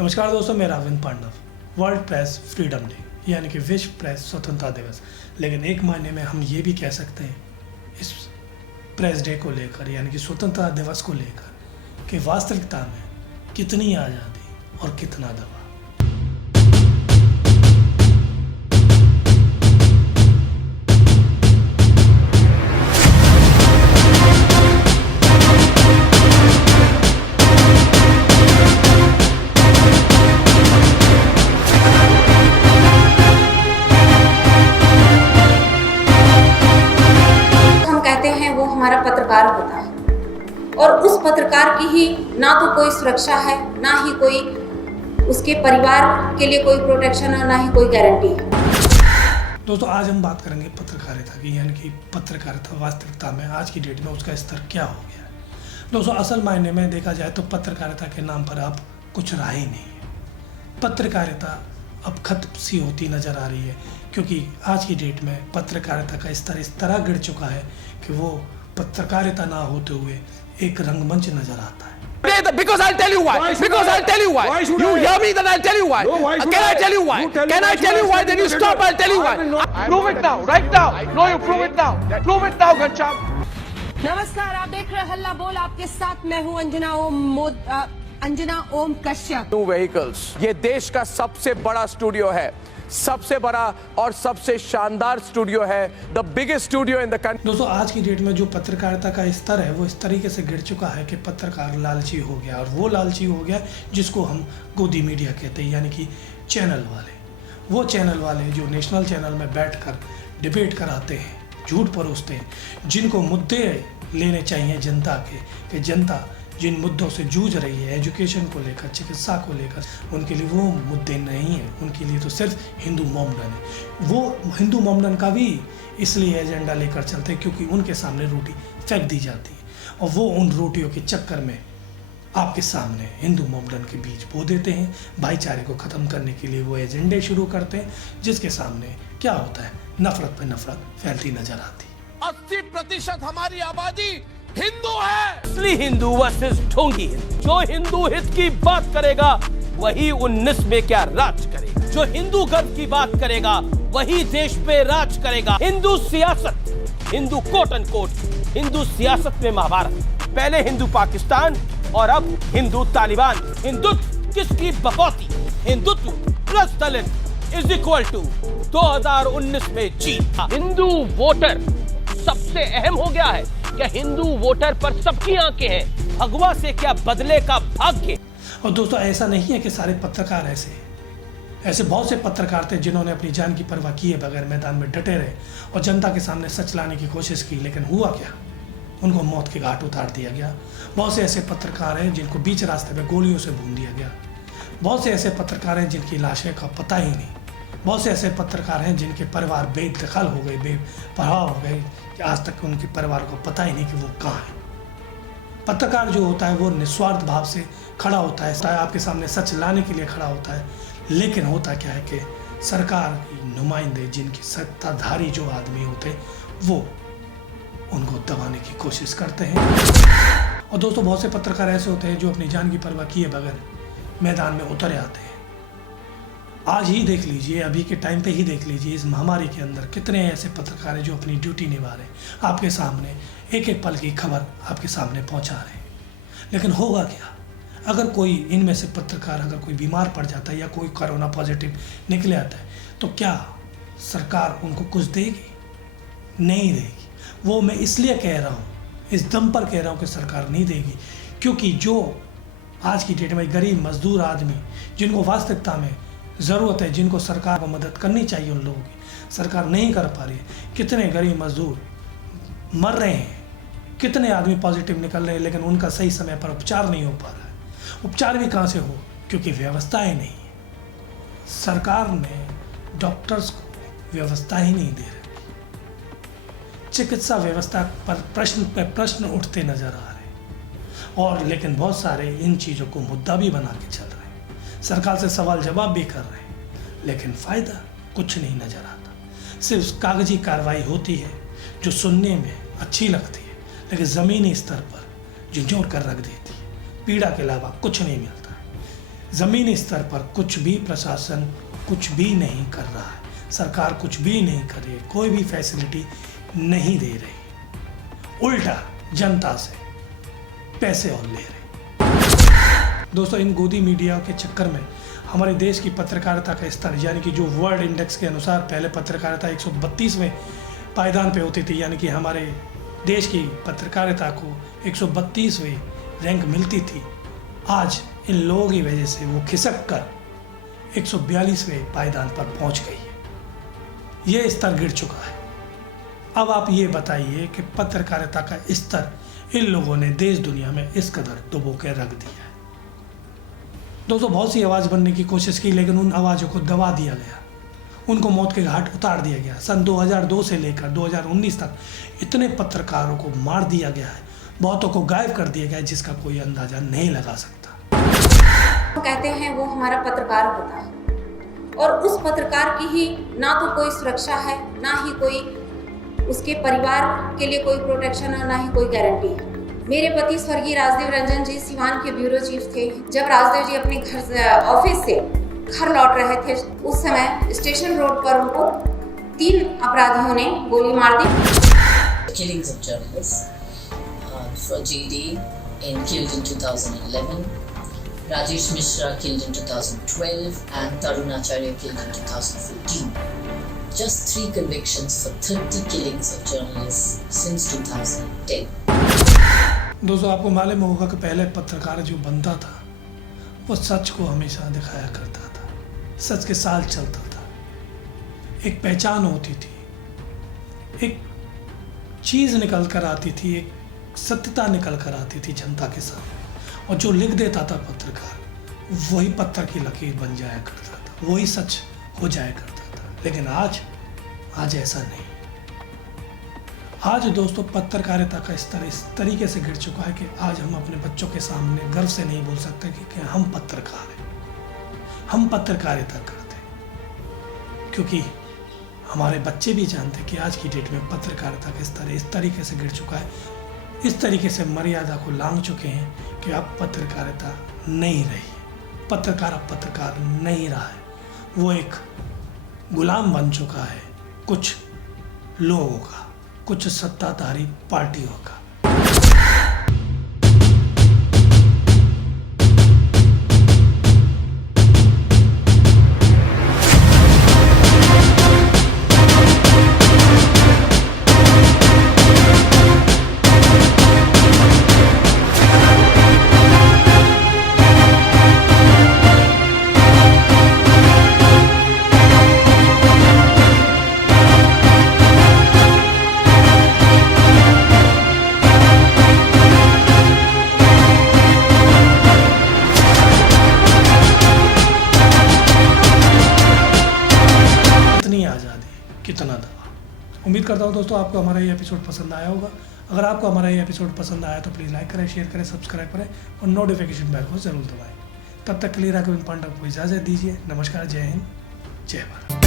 नमस्कार दोस्तों, मैं Ravindra Pandav. World press freedom day यानी कि विश्व प्रेस स्वतंत्रता दिवस, लेकिन एक मायने में हम ये भी कह सकते हैं इस प्रेस डे को लेकर यानी कि स्वतंत्रता दिवस को लेकर कि वास्तविकता में कितनी आज़ादी और कितना दबाव। वो हमारा पत्रकार होता है और उस पत्रकार की ही ना तो कोई सुरक्षा है, ना ही कोई उसके परिवार के लिए कोई प्रोटेक्शन है, ना ही कोई गारंटी है। दोस्तों, आज हम बात करेंगे पत्रकारिता की यानी कि पत्रकारिता वास्तविकता में आज की डेट में उसका स्तर क्या हो गया है। दोस्तों, असल मायने में देखा जाए तो पत्रकारिता के नाम पर अब कुछ रहा ही नहीं है। पत्रकारिता अब खत्म सी होती नज़र आ रही है क्योंकि आज की डेट में पत्रकारिता का स्तर इस तरह गिर चुका है कि वो पत्रकारिता ना होते हुए एक रंगमंच नजर आता है। Because I'll tell you why. Because I'll tell you why. You hear me, then I'll tell you why. Can I tell you why? Can I tell you why? Then you stop. I'll tell you why. Prove it now, right now. No, you prove it now. Prove it now, Ghanshyam. नमस्कार, आप देख रहे हैं हल्ला बोल। आपके साथ मैं हूं अंजना ओम कश्यप। New vehicles. ये देश का सबसे बड़ा स्टूडियो है, सबसे बड़ा और सबसे शानदार स्टूडियो है, the biggest studio in the country. दोस्तों, आज की डेट में जो पत्रकारिता का स्तर है वो इस तरीके से गिर चुका है कि पत्रकार लालची हो गया, और वो लालची हो गया जिसको हम गोदी मीडिया कहते हैं यानी कि चैनल वाले। वो चैनल वाले जो नेशनल चैनल में बैठकर डिबेट कराते हैं, झूठ परोसते हैं, जिनको मुद्दे लेने चाहिए जनता के कि जनता जिन मुद्दों से जूझ रही है, एजुकेशन को लेकर, चिकित्सा को लेकर, उनके लिए वो मुद्दे नहीं हैं। उनके लिए तो सिर्फ हिंदू मोमडन है। वो हिंदू मोमडन का भी इसलिए एजेंडा लेकर चलते हैं क्योंकि उनके सामने रोटी फेंक दी जाती है और वो उन रोटियों के चक्कर में आपके सामने हिंदू मोमडन के बीच बो देते हैं। भाईचारे को ख़त्म करने के लिए वो एजेंडे शुरू करते हैं जिसके सामने क्या होता है, नफरत पे नफरत फैलती नजर आती है। 80% हमारी आबादी हिंदू है। असली हिंदू वर्सेस ढोंगी है। जो हिंदू हित की बात करेगा वही 19 में क्या राज करेगा। जो हिंदू गर्व की बात करेगा वही देश पे राज करेगा। हिंदू सियासत, Hindu quote end quote, Hindu सियासत में महाभारत। पहले हिंदू पाकिस्तान और अब हिंदू तालिबान। हिंदुत्व किसकी बकौती। हिंदुत्व प्लस दलित इज इक्वल टू 2019 में जीत। हिंदू वोटर सबसे अहम हो गया है। क्या हिंदू वोटर पर सबकी आंखें हैं। भगवा से क्या बदले का भाग्य। और दोस्तों, ऐसा नहीं है कि सारे पत्रकार ऐसे बहुत से पत्रकार थे जिन्होंने अपनी जान की परवाह किए बगैर मैदान में डटे रहे और जनता के सामने सच लाने की कोशिश की, लेकिन हुआ क्या, उनको मौत के घाट उतार दिया गया। बहुत से ऐसे पत्रकार हैं जिनको बीच रास्ते में गोलियों से भून दिया गया। बहुत से ऐसे पत्रकार हैं जिनकी लाशें का पता ही नहीं। बहुत से ऐसे पत्रकार हैं जिनके परिवार बेदखल हो गए, बेपरवाह हो गए कि आज तक उनके परिवार को पता ही नहीं कि वो कहाँ है। पत्रकार जो होता है वो निस्वार्थ भाव से खड़ा होता है, आपके सामने सच लाने के लिए खड़ा होता है। लेकिन होता क्या है कि सरकार की नुमाइंदे, जिनकी सत्ताधारी जो आदमी होते हैं, वो उनको दबाने की कोशिश करते हैं। और दोस्तों, बहुत से पत्रकार ऐसे होते हैं जो अपनी जान की परवाह किए बगैर मैदान में उतर आते हैं। आज ही देख लीजिए, अभी के टाइम पे ही देख लीजिए, इस महामारी के अंदर कितने ऐसे पत्रकार हैं जो अपनी ड्यूटी निभा रहे हैं, आपके सामने एक एक पल की खबर आपके सामने पहुंचा रहे हैं। लेकिन होगा क्या अगर कोई इनमें से पत्रकार अगर कोई बीमार पड़ जाता है या कोई कोरोना पॉजिटिव निकले आता है, तो क्या सरकार उनको कुछ देगी? नहीं देगी। वो मैं इसलिए कह रहा हूँ, इस दम पर कह रहा हूँ कि सरकार नहीं देगी, क्योंकि जो आज की डेट में गरीब मजदूर आदमी जिनको वास्तविकता में ज़रूरत है, जिनको सरकार को मदद करनी चाहिए, उन लोगों की सरकार नहीं कर पा रही है। कितने गरीब मजदूर मर रहे हैं, कितने आदमी पॉजिटिव निकल रहे हैं, लेकिन उनका सही समय पर उपचार नहीं हो पा रहा है। उपचार भी कहाँ से हो, क्योंकि व्यवस्थाएं नहीं है। सरकार ने डॉक्टर्स को व्यवस्था ही नहीं दे रही। चिकित्सा व्यवस्था पर प्रश्न उठते नजर आ रहे हैं, और लेकिन बहुत सारे इन चीज़ों को मुद्दा भी बना के चल रहे हैं। सरकार से सवाल जवाब भी कर रहे हैं, लेकिन फ़ायदा कुछ नहीं नज़र आता। सिर्फ कागजी कार्रवाई होती है जो सुनने में अच्छी लगती है, लेकिन ज़मीनी स्तर पर झंझोर कर रख देती है। पीड़ा के अलावा कुछ नहीं मिलता है। ज़मीनी स्तर पर कुछ भी प्रशासन कुछ भी नहीं कर रहा है, सरकार कुछ भी नहीं कर रही है, कोई भी फैसिलिटी नहीं दे रही, उल्टा जनता से पैसे और ले रही। दोस्तों, इन गोदी मीडिया के चक्कर में हमारे देश की पत्रकारिता का स्तर, यानी कि जो वर्ल्ड इंडेक्स के अनुसार पहले पत्रकारिता 132वें पायदान पे होती थी, यानी कि हमारे देश की पत्रकारिता को 132वें रैंक मिलती थी, आज इन लोगों की वजह से वो खिसक कर 142वें पायदान पर पहुंच गई है। ये स्तर गिर चुका है। अब आप ये बताइए कि पत्रकारिता का स्तर इन लोगों ने देश दुनिया में इस कदर डुबो के रख दिया है। दोस्तों, बहुत सी आवाज़ बनने की कोशिश की, लेकिन उन आवाज़ों को दबा दिया गया, उनको मौत के घाट उतार दिया गया। सन 2002 से लेकर 2019 तक इतने पत्रकारों को मार दिया गया है, बहुतों को गायब कर दिया गया है, जिसका कोई अंदाजा नहीं लगा सकता। कहते हैं वो हमारा पत्रकार होता है, और उस पत्रकार की ही ना तो कोई सुरक्षा है, ना ही कोई उसके परिवार के लिए कोई प्रोटेक्शन है, ना ही कोई गारंटी है। मेरे पति स्वर्गीय राजदेव रंजन जी सिवान के ब्यूरो चीफ थे। जब राजदेव जी अपने घर ऑफिस से घर लौट रहे थे, उस समय स्टेशन रोड पर उनको 3 अपराधियों ने गोली मार दी। Killings of journalists, Fajidi killed in 2011, Rajesh Mishra killed in 2012, and Tarun Acharya killed in 2014. Just 3 convictions for 30 killings of journalists since 2010. दोस्तों, आपको मालूम होगा कि पहले पत्रकार जो बनता था वो सच को हमेशा दिखाया करता था, सच के साथ चलता था, एक पहचान होती थी, एक चीज़ निकल कर आती थी, एक सत्यता निकल कर आती थी जनता के सामने, और जो लिख देता था पत्रकार वही पत्थर की लकीर बन जाया करता था, वही सच हो जाया करता था। लेकिन आज ऐसा नहीं। आज दोस्तों, पत्रकारिता का स्तर इस तरीके से गिर चुका है कि आज हम अपने बच्चों के सामने गर्व से नहीं बोल सकते कि हम पत्रकार हैं, हम पत्रकारिता करते हैं, क्योंकि हमारे बच्चे भी जानते हैं कि आज की डेट में पत्रकारिता का स्तर इस तरीके से गिर चुका है, इस तरीके से मर्यादा को लांघ चुके हैं कि अब पत्रकारिता नहीं रही, पत्रकार अब पत्रकार नहीं रहा है, वो एक गुलाम बन चुका है कुछ लोगों का, कुछ सत्ताधारी पार्टियों का। कितना दबा। उम्मीद करता हूँ दोस्तों आपको हमारा ये एपिसोड पसंद आया होगा। अगर आपको हमारा ये एपिसोड पसंद आया तो प्लीज़ लाइक करें, शेयर करें, सब्सक्राइब करें और नोटिफिकेशन बेल को ज़रूर दबाएं। तब तक के लिए राघवेंद्र पांडा को इजाज़त दीजिए। नमस्कार, जय हिंद, जय भारत।